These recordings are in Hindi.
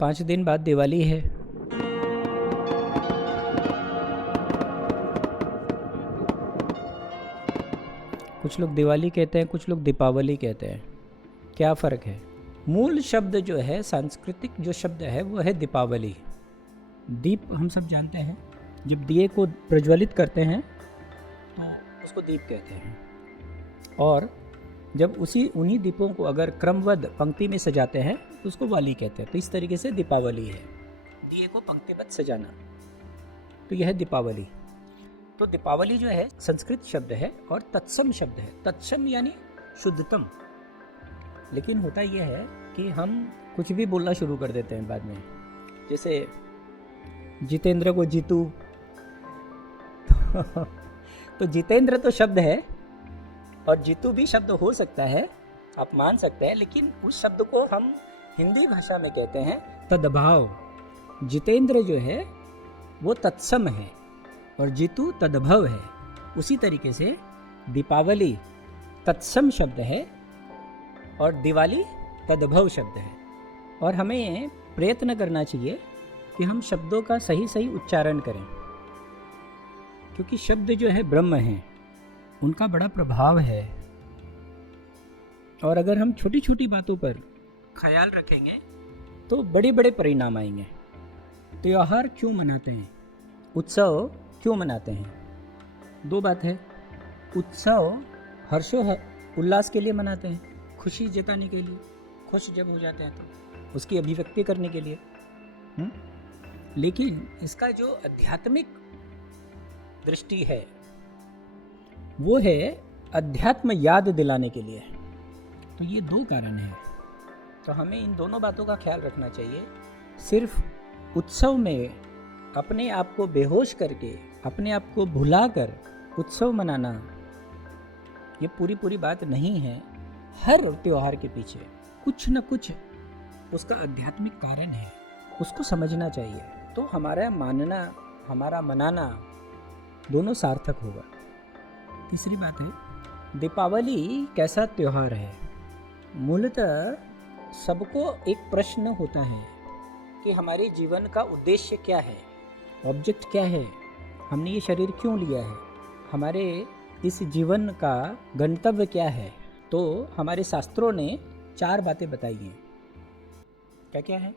5 दिन बाद दिवाली है। कुछ लोग दिवाली कहते हैं, कुछ लोग दीपावली कहते हैं। क्या फ़र्क है? मूल शब्द जो है, सांस्कृतिक जो शब्द है वो है दीपावली। दीप हम सब जानते हैं, जब दिए को प्रज्वलित करते हैं तो उसको दीप कहते हैं। और जब उन्हीं दीपों को अगर क्रमबद्ध पंक्ति में सजाते हैं तो उसको वाली कहते हैं। तो इस तरीके से दीपावली है, दिए को पंक्तिबद्ध सजाना, तो यह है दीपावली। तो दीपावली जो है संस्कृत शब्द है और तत्सम शब्द है। तत्सम यानी शुद्धतम। लेकिन होता यह है कि हम कुछ भी बोलना शुरू कर देते हैं बाद में, जैसे जितेंद्र को जीतू तो जितेंद्र तो शब्द है और जीतू भी शब्द हो सकता है, आप मान सकते हैं, लेकिन उस शब्द को हम हिंदी भाषा में कहते हैं तदभाव। जितेंद्र जो है वो तत्सम है और जीतू तदभव है। उसी तरीके से दीपावली तत्सम शब्द है और दिवाली तदभव शब्द है। और हमें प्रयत्न करना चाहिए कि हम शब्दों का सही सही उच्चारण करें, क्योंकि शब्द जो है ब्रह्म हैं, उनका बड़ा प्रभाव है। और अगर हम छोटी छोटी बातों पर ख्याल रखेंगे तो बड़े बड़े परिणाम आएंगे। त्योहार क्यों मनाते हैं, उत्सव क्यों मनाते हैं? 2 बात है। उत्सव हर्षो उल्लास के लिए मनाते हैं, खुशी जताने के लिए, खुश जब हो जाते हैं तो उसकी अभिव्यक्ति करने के लिए। लेकिन इसका जो आध्यात्मिक दृष्टि है वो है अध्यात्म याद दिलाने के लिए। तो ये 2 कारण हैं। तो हमें इन दोनों बातों का ख्याल रखना चाहिए। सिर्फ उत्सव में अपने आप को बेहोश करके, अपने आप को भुलाकर उत्सव मनाना, ये पूरी बात नहीं है। हर त्योहार के पीछे कुछ न कुछ उसका आध्यात्मिक कारण है, उसको समझना चाहिए। तो हमारा मानना, हमारा मनाना दोनों सार्थक होगा। तीसरी बात है, दीपावली कैसा त्यौहार है? मूलतः सबको एक प्रश्न होता है कि हमारे जीवन का उद्देश्य क्या है, ऑब्जेक्ट क्या है, हमने ये शरीर क्यों लिया है, हमारे इस जीवन का गंतव्य क्या है। तो हमारे शास्त्रों ने 4 बातें बताई हैं। क्या क्या है?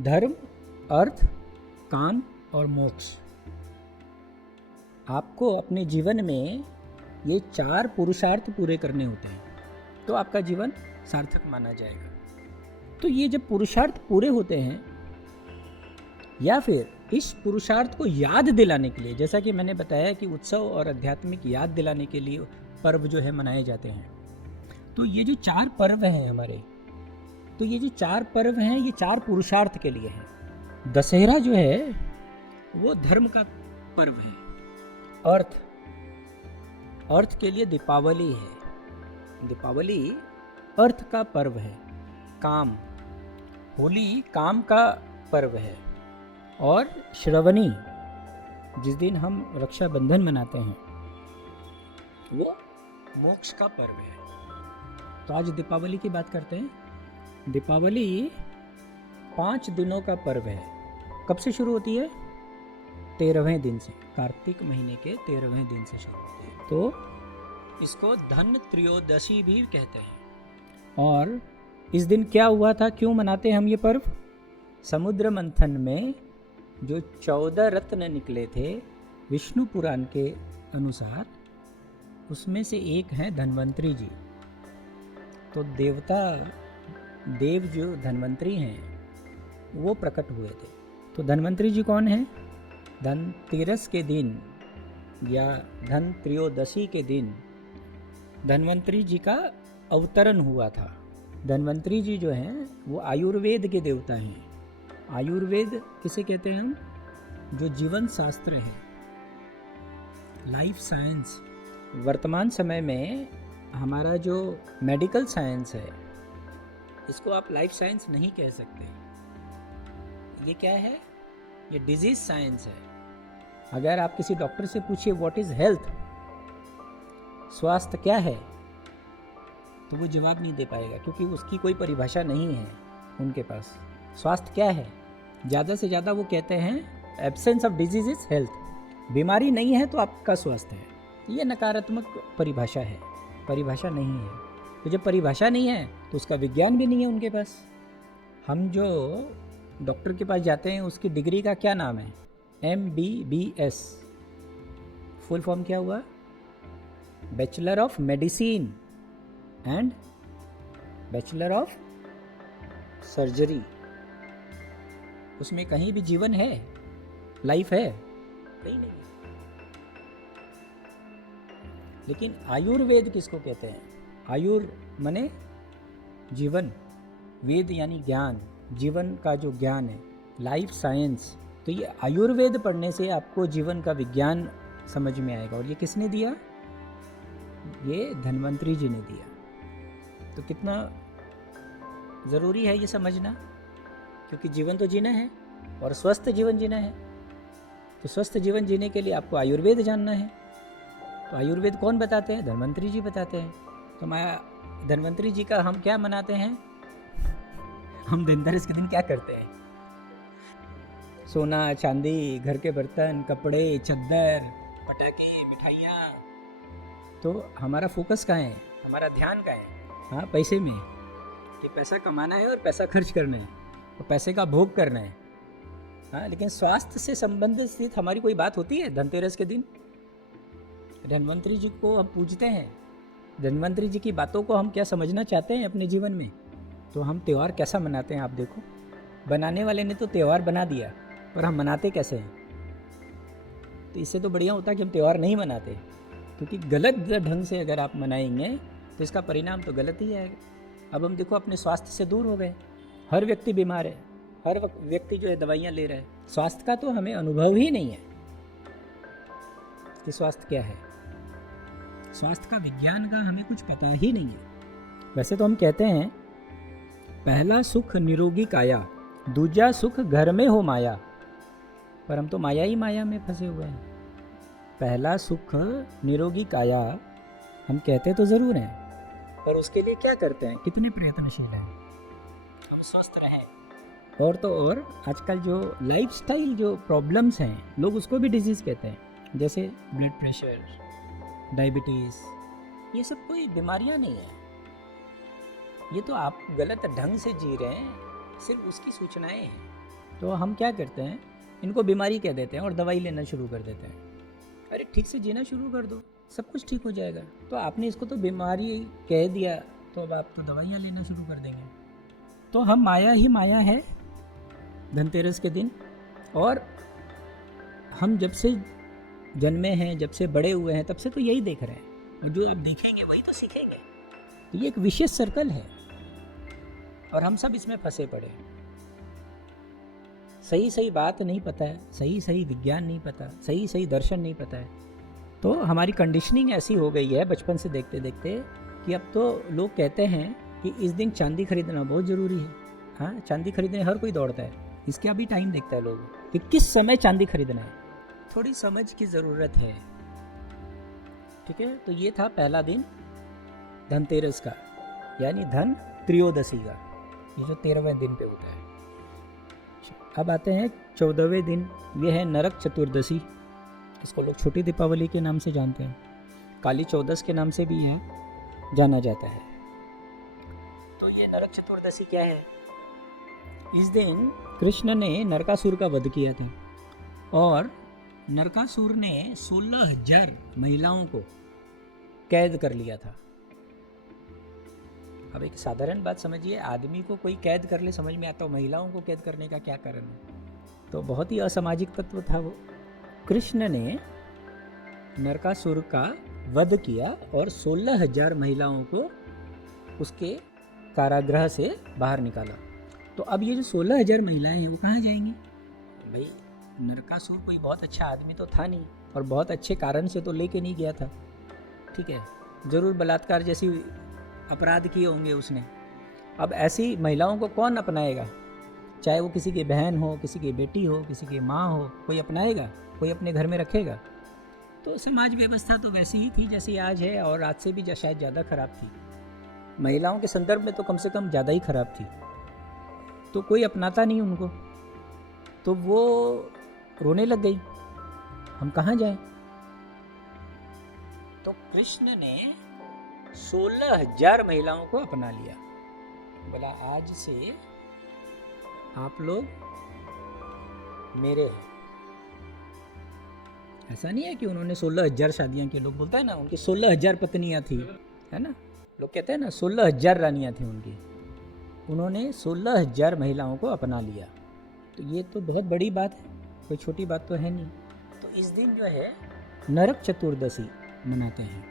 धर्म, अर्थ, काम और मोक्ष। आपको अपने जीवन में ये 4 पुरुषार्थ पूरे करने होते हैं तो आपका जीवन सार्थक माना जाएगा। तो ये जब पुरुषार्थ पूरे होते हैं, या फिर इस पुरुषार्थ को याद दिलाने के लिए, जैसा कि मैंने बताया कि उत्सव और आध्यात्मिक याद दिलाने के लिए पर्व जो है मनाए जाते हैं। तो ये जो 4 पर्व हैं हमारे, तो ये जो 4 पर्व हैं ये 4 पुरुषार्थ के लिए हैं। दशहरा जो है वो धर्म का पर्व है। अर्थ के लिए दीपावली है। दीपावली अर्थ का पर्व है। काम, होली काम का पर्व है। और श्रवणी, जिस दिन हम रक्षाबंधन मनाते हैं, वो मोक्ष का पर्व है। तो आज दीपावली की बात करते हैं। दीपावली 5 दिनों का पर्व है। कब से शुरू होती है? 13वें दिन से, कार्तिक महीने के 13वें दिन से शुरू होती है। तो इसको धन त्रयोदशी भी कहते हैं। और इस दिन क्या हुआ था, क्यों मनाते हैं हम ये पर्व? समुद्र मंथन में जो 14 रत्न निकले थे विष्णु पुराण के अनुसार, उसमें से एक है धन्वंतरी जी। तो देव जो धन्वंतरी हैं वो प्रकट हुए थे। तो धन्वंतरी जी कौन है? धनतेरस के दिन या धन त्रयोदशी के दिन धन्वंतरी जी का अवतरण हुआ था। धन्वंतरी जी जो हैं वो आयुर्वेद के देवता हैं। आयुर्वेद किसे कहते हैं हम? जो जीवन शास्त्र है, लाइफ साइंस। वर्तमान समय में हमारा जो मेडिकल साइंस है, इसको आप लाइफ साइंस नहीं कह सकते। ये क्या है? ये डिजीज साइंस है। अगर आप किसी डॉक्टर से पूछिए व्हाट इज हेल्थ, स्वास्थ्य क्या है, तो वो जवाब नहीं दे पाएगा, क्योंकि उसकी कोई परिभाषा नहीं है उनके पास। स्वास्थ्य क्या है? ज़्यादा से ज़्यादा वो कहते हैं absence of disease is health. बीमारी नहीं है तो आपका स्वास्थ्य है। ये नकारात्मक परिभाषा है, परिभाषा नहीं है। तो जब परिभाषा नहीं है तो उसका विज्ञान भी नहीं है उनके पास। हम जो डॉक्टर के पास जाते हैं उसकी डिग्री का क्या नाम है? MBBS। फुल फॉर्म क्या हुआ? Bachelor of medicine and bachelor of surgery. उसमें कहीं भी जीवन है, लाइफ है? कहीं नहीं। लेकिन आयुर्वेद किसको कहते हैं? आयुर माने जीवन, वेद यानी ज्ञान, जीवन का जो ज्ञान है, लाइफ साइंस। तो ये आयुर्वेद पढ़ने से आपको जीवन का विज्ञान समझ में आएगा। और ये किसने दिया? ये धन्वंतरी जी ने दिया। तो कितना ज़रूरी है ये समझना, क्योंकि जीवन तो जीना है और स्वस्थ जीवन जीना है। तो स्वस्थ जीवन जीने के लिए आपको आयुर्वेद जानना है। तो आयुर्वेद कौन बताते हैं? धन्वंतरी जी बताते हैं। तो मैं धन्वंतरी जी का हम क्या मनाते हैं? हम धनतेरस के दिन क्या करते हैं? सोना चांदी, घर के बर्तन, कपड़े, चद्दर, पटाखे, मिठाइयाँ। तो हमारा फोकस कहाँ है? हमारा ध्यान कहाँ है? हाँ, पैसे में कि पैसा कमाना है और पैसा खर्च करना है और पैसे का भोग करना है। हाँ, लेकिन स्वास्थ्य से संबंधित हमारी कोई बात होती है धनतेरस के दिन? धन्वंतरी जी को हम पूजते हैं, धन्वंतरी जी की बातों को हम क्या समझना चाहते हैं अपने जीवन में। तो हम त्यौहार कैसा मनाते हैं आप देखो। बनाने वाले ने तो त्यौहार बना दिया, पर हम मनाते कैसे हैं? तो इससे तो बढ़िया होता कि हम त्यौहार नहीं मनाते, क्योंकि गलत ढंग से अगर आप मनाएंगे तो इसका परिणाम तो गलत ही आएगा। अब हम देखो अपने स्वास्थ्य से दूर हो गए, हर व्यक्ति बीमार है, हर व्यक्ति जो है दवाइयाँ ले रहा है। स्वास्थ्य का तो हमें अनुभव ही नहीं है कि स्वास्थ्य क्या है। स्वास्थ्य का विज्ञान का हमें कुछ पता ही नहीं है। वैसे तो हम कहते हैं पहला सुख निरोगी काया, दूजा सुख घर में हो माया, पर हम तो माया ही माया में फंसे हुए हैं। पहला सुख निरोगी काया हम कहते तो ज़रूर हैं, पर उसके लिए क्या करते हैं? कितने प्रयत्नशील हैं हम स्वस्थ रहें। और तो और आजकल जो लाइफस्टाइल जो प्रॉब्लम्स हैं, लोग उसको भी डिजीज़ कहते हैं, जैसे ब्लड प्रेशर, डायबिटीज़। ये सब कोई बीमारियां नहीं है, ये तो आप गलत ढंग से जी रहे हैं, सिर्फ उसकी सूचनाएं हैं। तो हम क्या करते हैं, इनको बीमारी कह देते हैं और दवाई लेना शुरू कर देते हैं। अरे ठीक से जीना शुरू कर दो, सब कुछ ठीक हो जाएगा। तो आपने इसको तो बीमारी कह दिया, तो अब आप तो दवाइयाँ लेना शुरू कर देंगे। तो हम माया ही माया है धनतेरस के दिन। और हम जब से जन्मे हैं, जब से बड़े हुए हैं, तब से तो यही देख रहे हैं, और जो आप देखेंगे वही तो सीखेंगे। तो ये एक विशेष सर्कल है और हम सब इसमें फंसे पड़े हैं। सही सही बात नहीं पता है, सही सही विज्ञान नहीं पता, सही सही दर्शन नहीं पता है। तो हमारी कंडीशनिंग ऐसी हो गई है बचपन से देखते देखते कि अब तो लोग कहते हैं कि इस दिन चांदी खरीदना बहुत ज़रूरी है। हाँ, चांदी खरीदने हर कोई दौड़ता है, इसका भी टाइम देखता है लोग कि किस समय चांदी खरीदना है। थोड़ी समझ की ज़रूरत है, ठीक है। तो ये था पहला दिन धनतेरस का, यानी धन त्रयोदशी का, ये जो 13वें दिन पे होता है। अब आते हैं 14वें दिन, ये है नरक चतुर्दशी। इसको लोग छोटी दीपावली के नाम से जानते हैं, काली चौदस के नाम से भी यह जाना जाता है। तो ये नरक चतुर्दशी क्या है? इस दिन कृष्ण ने नरकासुर का वध किया था और नरकासुर ने 16,000 महिलाओं को कैद कर लिया था। अब एक साधारण बात समझिए, आदमी को कोई कैद कर ले समझ में आता हो, महिलाओं को कैद करने का क्या कारण है? तो बहुत ही असामाजिक तत्व था वो। कृष्ण ने नरकासुर का वध किया और 16,000 महिलाओं को उसके कारागृह से बाहर निकाला। तो अब ये जो 16,000 महिलाएं हैं वो कहाँ जाएंगी? भाई, नरकासुर कोई बहुत अच्छा आदमी तो था नहीं और बहुत अच्छे कारण से तो लेके नहीं गया था, ठीक है। ज़रूर बलात्कार जैसी अपराध किए होंगे उसने। अब ऐसी महिलाओं को कौन अपनाएगा? चाहे वो किसी की बहन हो, किसी की बेटी हो, किसी की माँ हो, कोई अपनाएगा? कोई अपने घर में रखेगा? तो समाज व्यवस्था तो वैसी ही थी जैसी आज है, और आज से भी शायद ज़्यादा खराब थी। महिलाओं के संदर्भ में तो कम से कम ज़्यादा ही खराब थी। तो कोई अपनाता नहीं उनको, तो वो रोने लग गई, हम कहाँ जाएं। तो कृष्ण ने 16,000 महिलाओं को अपना लिया, बोला आज से आप लोग मेरे हैं। ऐसा नहीं है कि उन्होंने 16,000 शादियां की, लोग बोलता है ना उनकी 16,000 पत्नियां थी, है ना, लोग कहते हैं ना 16,000 रानियां थी उनकी, उन्होंने 16,000 महिलाओं को अपना लिया। तो ये तो बहुत बड़ी बात है, कोई छोटी बात तो है नहीं। तो इस दिन जो है नरक चतुर्दशी मनाते हैं,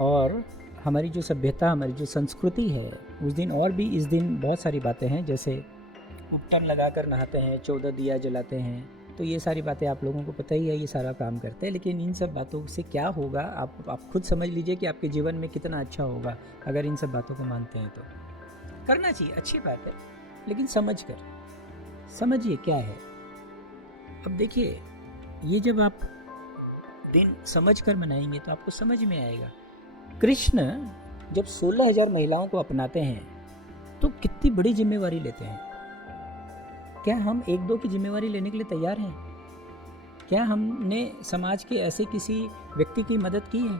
और हमारी जो सभ्यता, हमारी जो संस्कृति है, उस दिन और भी इस दिन बहुत सारी बातें हैं, जैसे उपटन लगाकर नहाते हैं, 14 दिया जलाते हैं। तो ये सारी बातें आप लोगों को पता ही है, ये सारा काम करते हैं। लेकिन इन सब बातों से क्या होगा, आप खुद समझ लीजिए कि आपके जीवन में कितना अच्छा होगा अगर इन सब बातों को मानते हैं। तो करना चाहिए, अच्छी बात है, लेकिन समझ कर समझिए क्या है। अब देखिए, ये जब आप दिन समझ कर मनाएंगे तो आपको समझ में आएगा। कृष्ण जब 16,000 महिलाओं को अपनाते हैं तो कितनी बड़ी जिम्मेवारी लेते हैं। क्या हम एक दो की जिम्मेवारी लेने के लिए तैयार हैं? क्या हमने समाज के ऐसे किसी व्यक्ति की मदद की है?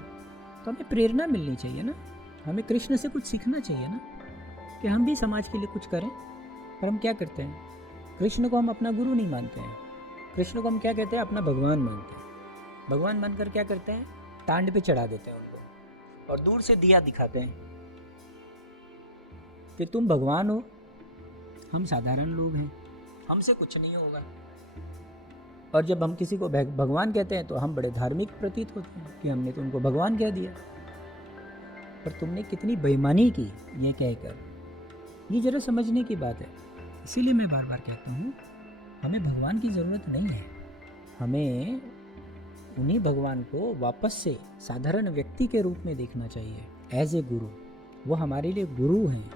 तो हमें प्रेरणा मिलनी चाहिए ना, हमें कृष्ण से कुछ सीखना चाहिए ना, कि हम भी समाज के लिए कुछ करें। पर हम क्या करते हैं, कृष्ण को हम अपना गुरु नहीं मानते हैं, कृष्ण को हम क्या कहते हैं, अपना भगवान मानते हैं। भगवान मानकर क्या करते हैं, टांड पे चढ़ा देते हैं उनको, और दूर से दिया दिखाते हैं कि तुम भगवान हो, हम साधारण लोग हैं, हमसे कुछ नहीं होगा। और जब हम किसी को भगवान कहते हैं तो हम बड़े धार्मिक प्रतीत होते हैं कि हमने तो उनको भगवान कह दिया। पर तुमने कितनी बेईमानी की ये कहकर, ये जरा समझने की बात है। इसीलिए मैं बार बार कहता हूँ, हमें भगवान की ज़रूरत नहीं है, हमें उन्हीं भगवान को वापस से साधारण व्यक्ति के रूप में देखना चाहिए, एज ए गुरु। वो हमारे लिए गुरु हैं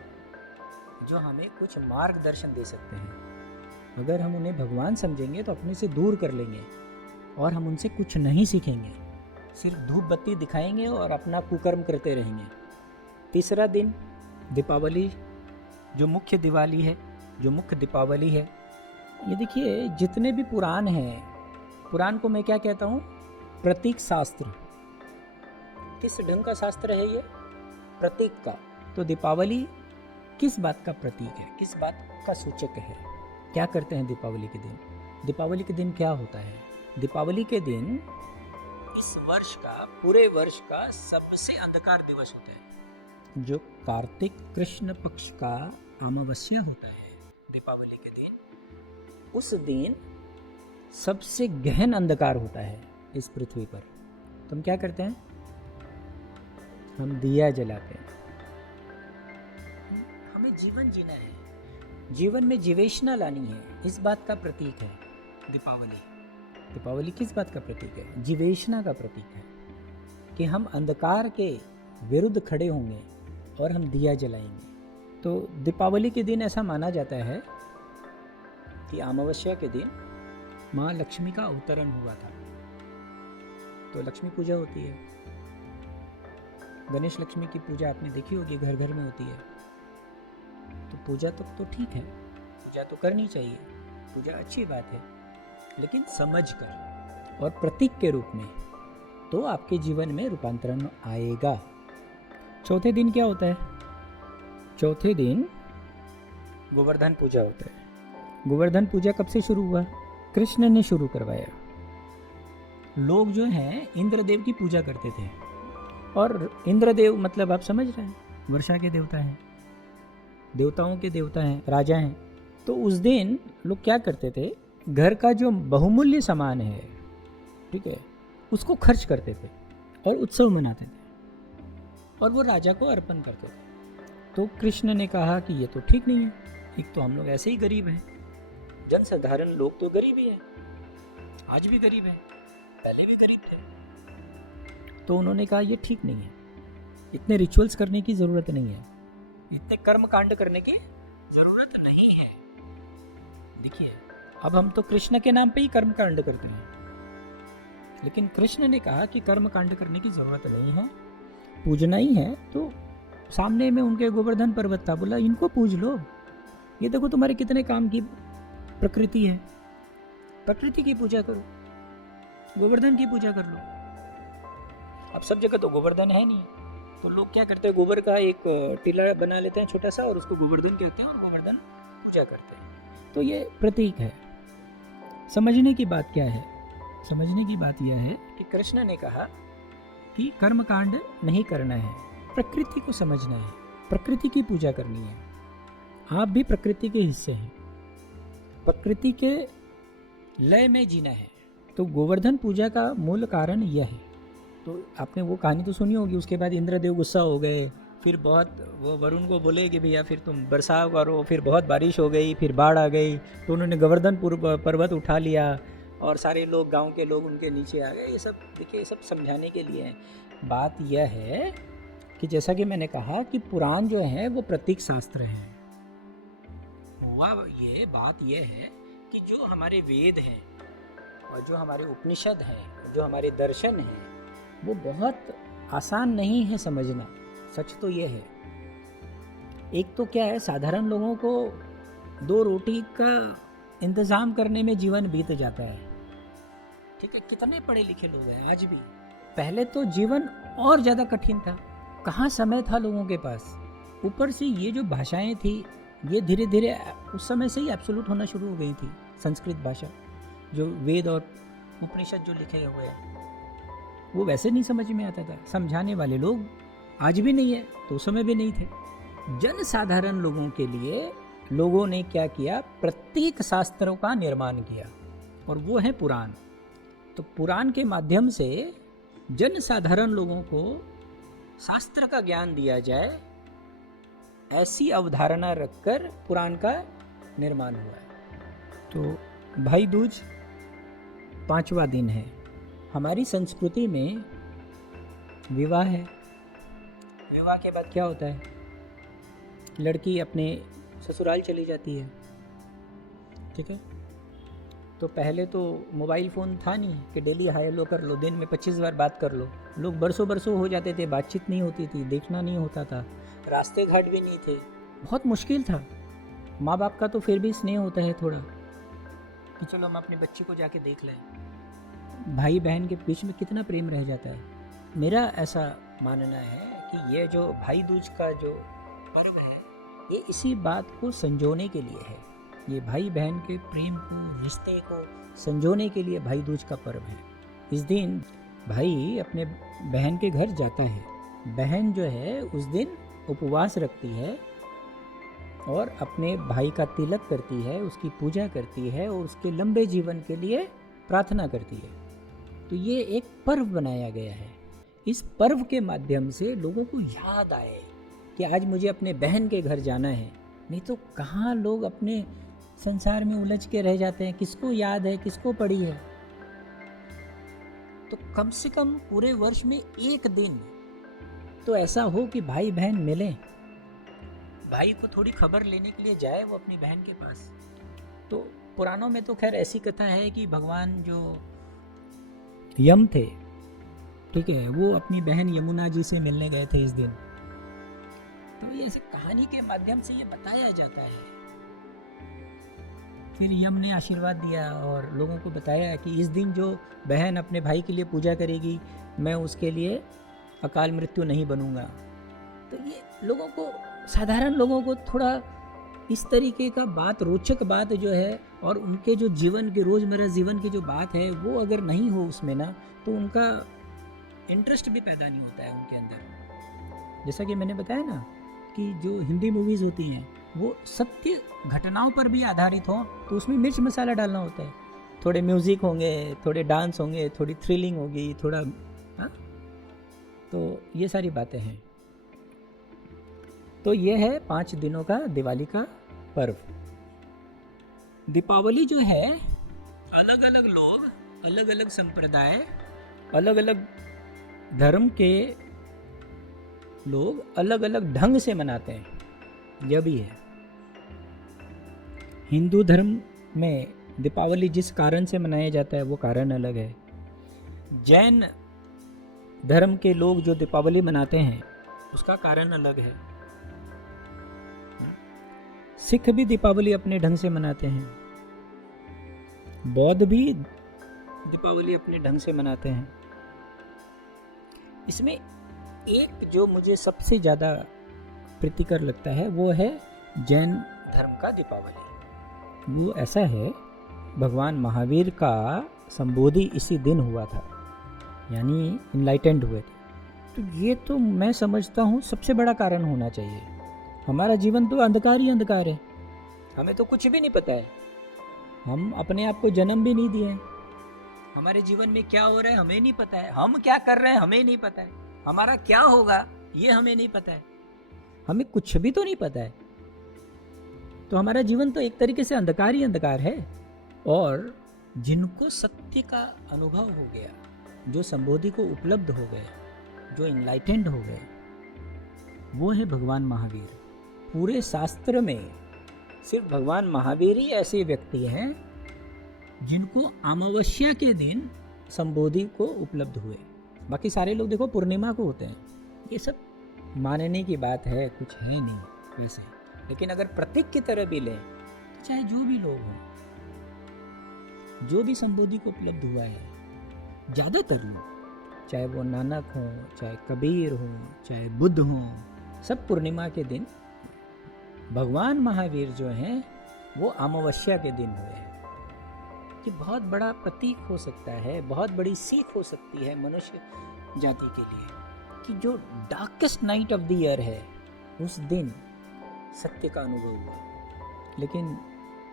जो हमें कुछ मार्गदर्शन दे सकते हैं। अगर हम उन्हें भगवान समझेंगे तो अपने से दूर कर लेंगे और हम उनसे कुछ नहीं सीखेंगे, सिर्फ धूप बत्ती दिखाएंगे और अपना कुकर्म करते रहेंगे। तीसरा दिन दीपावली, जो मुख्य दिवाली है, जो मुख्य दीपावली है, ये देखिए जितने भी पुराण हैं, पुराण को मैं क्या कहता हूँ, प्रतीक शास्त्र। किस ढंग का शास्त्र है ये, प्रतीक का। तो दीपावली किस बात का प्रतीक है, किस बात का सूचक है? क्या करते हैं दीपावली के दिन? दीपावली के दिन क्या होता है? दीपावली के दिन इस वर्ष का, पूरे वर्ष का सबसे अंधकार दिवस होता है, जो कार्तिक कृष्ण पक्ष का अमावस्या होता है। दीपावली के दिन, उस दिन सबसे गहन अंधकार होता है इस पृथ्वी पर। तो हम क्या करते हैं, हम दिया जलाते हैं। हमें जीवन जीना है, जीवन में जीवेशना लानी है, इस बात का प्रतीक है दीपावली। दीपावली किस बात का प्रतीक है? जीवेशना का प्रतीक है, कि हम अंधकार के विरुद्ध खड़े होंगे और हम दिया जलाएंगे। तो दीपावली के दिन ऐसा माना जाता है कि अमावस्या के दिन माँ लक्ष्मी का अवतरण हुआ था, तो लक्ष्मी पूजा होती है। गणेश लक्ष्मी की पूजा आपने देखी होगी, घर घर में होती है। तो पूजा तो ठीक है, पूजा तो करनी चाहिए, पूजा अच्छी बात है, लेकिन समझ कर और प्रतीक के रूप में, तो आपके जीवन में रूपांतरण आएगा। चौथे दिन क्या होता है? चौथे दिन गोवर्धन पूजा होता है। गोवर्धन पूजा कब से शुरू हुआ? कृष्ण ने शुरू करवाया। लोग जो हैं इंद्रदेव की पूजा करते थे, और इंद्रदेव मतलब आप समझ रहे हैं, वर्षा के देवता हैं, देवताओं के देवता हैं, राजा हैं। तो उस दिन लोग क्या करते थे, घर का जो बहुमूल्य सामान है, ठीक है, उसको खर्च करते थे और उत्सव मनाते थे और वो राजा को अर्पण करते थे। तो कृष्ण ने कहा कि ये तो ठीक नहीं है, एक तो हम लोग ऐसे ही गरीब हैं, जन साधारण लोग तो गरीब ही हैं, आज भी गरीब हैं, पहले भी गरीब थे। तो उन्होंने कहा ये ठीक नहीं है, इतने रिचुअल्स करने की ज़रूरत नहीं है, इतने कर्म कांड करने की ज़रूरत नहीं है। देखिए, अब हम तो कृष्ण के नाम पे ही कर्म कांड करते हैं, लेकिन कृष्ण ने कहा कि कर्म कांड करने की ज़रूरत नहीं है, पूजना ही है। तो सामने में उनके गोवर्धन पर्वत था, बोला इनको पूज लो, ये देखो तुम्हारे कितने काम की प्रकृति है, प्रकृति की पूजा करो, गोवर्धन की पूजा कर लो। अब सब जगह तो गोवर्धन है नहीं, तो लोग क्या करते हैं, गोबर का एक टीला बना लेते हैं छोटा सा और उसको गोवर्धन कहते हैं और गोवर्धन पूजा करते हैं। तो ये प्रतीक है। समझने की बात क्या है? समझने की बात यह है कि कृष्ण ने कहा कि कर्म कांड नहीं करना है, प्रकृति को समझना है, प्रकृति की पूजा करनी है। आप भी प्रकृति के हिस्से हैं, प्रकृति के लय में जीना है। तो गोवर्धन पूजा का मूल कारण यह है। तो आपने वो कहानी तो सुनी होगी, उसके बाद इंद्रदेव गुस्सा हो गए, फिर बहुत वो वरुण को बोले कि भैया फिर तुम बरसाव करो, फिर बहुत बारिश हो गई, फिर बाढ़ आ गई, तो उन्होंने गोवर्धन पर्वत उठा लिया और सारे लोग, गांव के लोग उनके नीचे आ गए। ये सब देखिए, ये सब समझाने के लिए है। बात यह है कि जैसा कि मैंने कहा कि पुराण जो है वो प्रतीक शास्त्र है। हुआ ये बात यह है कि जो हमारे वेद हैं और जो हमारे उपनिषद हैं, जो हमारे दर्शन हैं, वो बहुत आसान नहीं है समझना। सच तो ये है। एक तो क्या है, साधारण लोगों को 2 रोटी का इंतज़ाम करने में जीवन बीत जाता है। ठीक है, कितने पढ़े लिखे लोग हैं आज भी। पहले तो जीवन और ज़्यादा कठिन था, कहाँ समय था लोगों के पास। ऊपर से ये जो भाषाएं थी, ये धीरे धीरे उस समय से ही एब्सोल्यूट होना शुरू हो गई थी। संस्कृत भाषा, जो वेद और उपनिषद जो लिखे हुए हैं, वो वैसे नहीं समझ में आता था। समझाने वाले लोग आज भी नहीं है, तो उस समय भी नहीं थे। जन साधारण लोगों के लिए लोगों ने क्या किया, प्रतीक शास्त्रों का निर्माण किया, और वो है पुराण। तो पुराण के माध्यम से जन साधारण लोगों को शास्त्र का ज्ञान दिया जाए, ऐसी अवधारणा रखकर पुराण का निर्माण हुआ है। तो भाई दूज 5वां दिन है। हमारी संस्कृति में विवाह है। विवाह के बाद क्या होता है, लड़की अपने ससुराल चली जाती है। ठीक है, तो पहले तो मोबाइल फ़ोन था नहीं कि डेली हाय लो कर लो, दिन में 25 बार बात कर लो। लोग बरसों बरसों हो जाते थे, बातचीत नहीं होती थी, देखना नहीं होता था, रास्ते घाट भी नहीं थे, बहुत मुश्किल था। माँ बाप का तो फिर भी स्नेह होता है थोड़ा कि चलो हम अपनी बच्ची को जाके देख लें। भाई बहन के बीच में कितना प्रेम रह जाता है। मेरा ऐसा मानना है कि ये जो भाई दूज का जो पर्व है, ये इसी बात को संजोने के लिए है। ये भाई बहन के प्रेम को, रिश्ते को संजोने के लिए भाई दूज का पर्व है। इस दिन भाई अपने बहन के घर जाता है। बहन जो है उस दिन उपवास रखती है और अपने भाई का तिलक करती है, उसकी पूजा करती है और उसके लंबे जीवन के लिए प्रार्थना करती है। तो ये एक पर्व बनाया गया है। इस पर्व के माध्यम से लोगों को याद आए कि आज मुझे अपने बहन के घर जाना है। नहीं तो कहाँ लोग अपने संसार में उलझ के रह जाते हैं, किसको याद है, किसको पड़ी है। तो कम से कम पूरे वर्ष में एक दिन तो ऐसा हो कि भाई बहन मिलें, भाई को थोड़ी खबर लेने के लिए जाए वो अपनी बहन के पास। तो पुराणों में तो खैर ऐसी कथा है कि भगवान जो यम थे, ठीक है, वो अपनी बहन यमुना जी से मिलने गए थे इस दिन। तो ये ऐसे कहानी के माध्यम से ये बताया जाता है। फिर यम ने आशीर्वाद दिया और लोगों को बताया कि इस दिन जो बहन अपने भाई के लिए पूजा करेगी, मैं उसके लिए अकाल मृत्यु नहीं बनूंगा। तो ये लोगों को, साधारण लोगों को थोड़ा इस तरीके का बात, रोचक बात जो है, और उनके जो जीवन के, रोज़मर्रा जीवन की जो बात है, वो अगर नहीं हो उसमें ना, तो उनका इंटरेस्ट भी पैदा नहीं होता है उनके अंदर। जैसा कि मैंने बताया ना कि जो हिंदी मूवीज़ होती हैं वो सत्य घटनाओं पर भी आधारित हो, तो उसमें मिर्च मसाला डालना होता है। थोड़े म्यूज़िक होंगे, थोड़े डांस होंगे, थोड़ी थ्रिलिंग होगी, थोड़ा, हाँ, तो ये सारी बातें हैं। तो ये है 5 दिनों का दिवाली का पर्व। दीपावली जो है, अलग अलग लोग, अलग अलग संप्रदाय, अलग अलग धर्म के लोग अलग अलग ढंग से मनाते हैं। यह भी है, हिंदू धर्म में दीपावली जिस कारण से मनाया जाता है वो कारण अलग है। जैन धर्म के लोग जो दीपावली मनाते हैं उसका कारण अलग है। सिख भी दीपावली अपने ढंग से मनाते हैं, बौद्ध भी दीपावली अपने ढंग से मनाते हैं। इसमें एक जो मुझे सबसे ज़्यादा प्रीतिकर लगता है वो है जैन धर्म का दीपावली। वो ऐसा है, भगवान महावीर का संबोधि इसी दिन हुआ था, यानी इनलाइटेंड हुए थे। तो ये तो मैं समझता हूँ सबसे बड़ा कारण होना चाहिए। हमारा जीवन तो अंधकार ही अंधकार है, हमें तो कुछ भी नहीं पता है, हम अपने आप को जन्म भी नहीं दिए हैं, हमारे जीवन में क्या हो रहा है हमें नहीं पता है, हम क्या कर रहे हैं हमें नहीं पता है, हमारा क्या होगा ये हमें नहीं पता है, हमें कुछ भी तो नहीं पता है। तो हमारा जीवन तो एक तरीके से अंधकार ही अंधकार है। और जिनको सत्य का अनुभव हो गया, जो संबोधि को उपलब्ध हो गए, जो इनलाइटेंड हो गए, वो है भगवान महावीर। पूरे शास्त्र में सिर्फ भगवान महावीर ही ऐसे व्यक्ति हैं जिनको अमावस्या के दिन संबोधि को उपलब्ध हुए। बाकी सारे लोग देखो पूर्णिमा को होते हैं। ये सब मानने की बात है, कुछ है नहीं वैसे। लेकिन अगर प्रतीक की तरह भी लें तो चाहे जो भी लोग हों, जो भी संबोधि को उपलब्ध हुआ है, ज़्यादातर लोग, चाहे वो नानक हो, चाहे कबीर हो, चाहे बुद्ध हो, सब पूर्णिमा के दिन। भगवान महावीर जो हैं वो अमावस्या के दिन हुए हैं। ये बहुत बड़ा प्रतीक हो सकता है, बहुत बड़ी सीख हो सकती है मनुष्य जाति के लिए कि जो darkest night of the year है उस दिन सत्य का अनुभव हुआ। लेकिन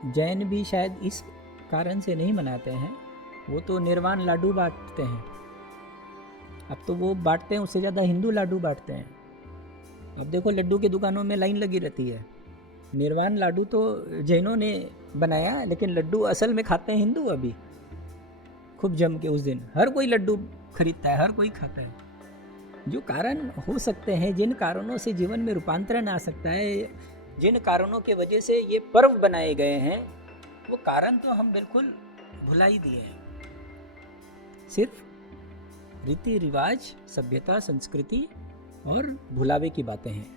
जैन भी शायद इस कारण से नहीं मनाते हैं, वो तो निर्वाण लाडू बांटते हैं। अब तो वो बांटते हैं, उससे ज़्यादा हिंदू लाडू बांटते हैं। अब देखो लड्डू की दुकानों में लाइन लगी रहती है। निर्वाण लाडू तो जैनों ने बनाया, लेकिन लड्डू असल में खाते हैं हिंदू अभी खूब जम के। उस दिन हर कोई लड्डू खरीदता है, हर कोई खाता है। जो कारण हो सकते हैं, जिन कारणों से जीवन में रूपांतरण आ सकता है, जिन कारणों के वजह से ये पर्व बनाए गए हैं, वो कारण तो हम बिल्कुल भुला ही दिए हैं। सिर्फ रीति रिवाज, सभ्यता, संस्कृति और भुलावे की बातें हैं।